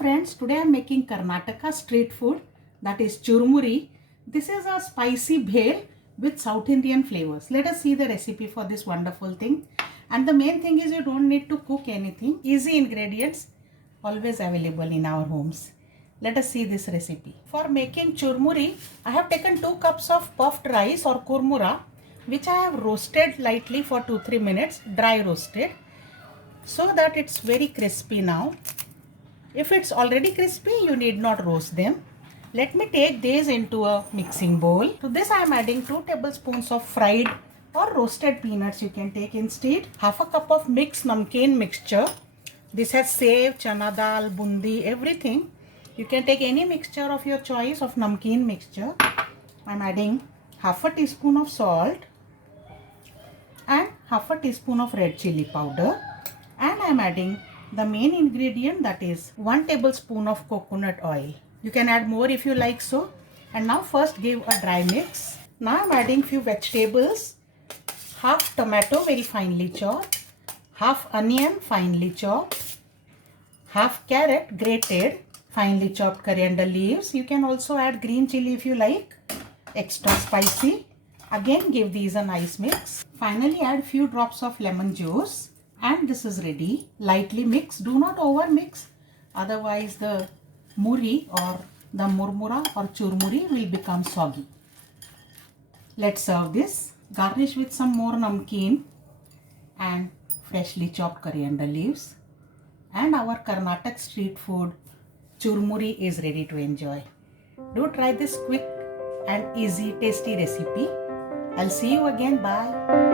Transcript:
friends, today I am making Karnataka street food, that is Churmuri. This is a spicy bhel with South Indian flavors. Let us see the recipe for this wonderful thing. And the main thing is you don't need to cook anything. Easy ingredients always available in our homes. Let us see this recipe. For making Churmuri, I have taken 2 cups of puffed rice or kurmura, which I have roasted lightly for 2-3 minutes, dry roasted, so that it's very crispy now. If it's already crispy, you need not roast them. Let me take these into a mixing bowl. To this I am adding 2 tablespoons of fried or roasted peanuts you can take instead. Half a cup of mixed namkeen mixture. This has sev, chana dal, bundi, everything. You can take any mixture of your choice of namkeen mixture. I am adding half a teaspoon of salt and half a teaspoon of red chili powder. And I am adding the main ingredient, that is 1 tablespoon of coconut oil. You can add more if you like so. And now first give a dry mix. Now I am adding few vegetables. Half tomato very finely chopped, half onion finely chopped, half carrot grated, finely chopped coriander leaves. You can also add green chili if you like, extra spicy. Again give these a nice mix. Finally add few drops of lemon juice. And this is ready. Lightly mix. Do not over mix. Otherwise the muri or the murmura or churmuri will become soggy. Let's serve this. Garnish with some more namkeen and freshly chopped coriander leaves. And our Karnataka street food churmuri is ready to enjoy. Do try this quick and easy tasty recipe. I'll see you again. Bye.